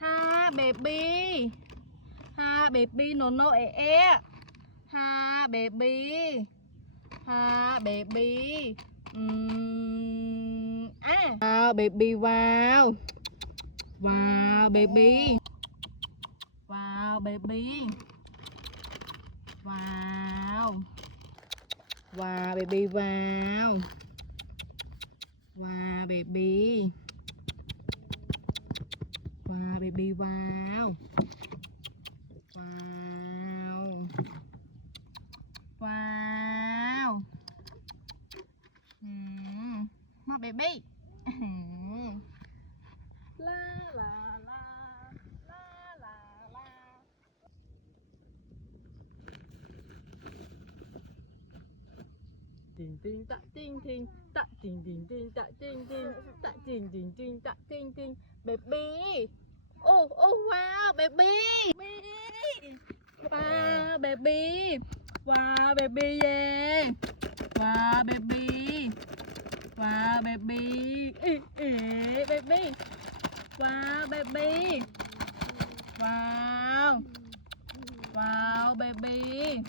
Ha baby. Ha baby no no e. Ha baby. Ha baby. Wow baby wow. Wow baby. Wow baby. Wow. Wow baby wow. Wow baby. Wow baby wow. Wow. Wow. My baby. La la la la la la. Ting ting tạ ting ting tạ ting ting ting tạ ting ting tạ ting ting ting tạ ting ting. Baby. Oh oh wow baby. Baby. Wow baby. Wow baby yeah. Wow baby. Wow baby. Baby. Wow baby. Wow. Wow baby.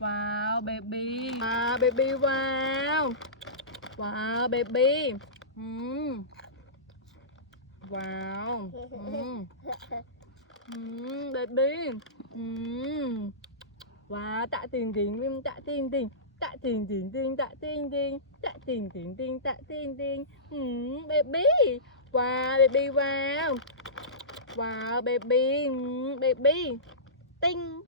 Wow baby. Wow baby wow. Wow baby. Wow. Baby. Wow tạ tình tình tạ tình tình tạ tình tình tình tạ tình tình tạ tình tình tình tạ tình tình. Baby. Wow baby wow. Wow baby. Baby. Tinh.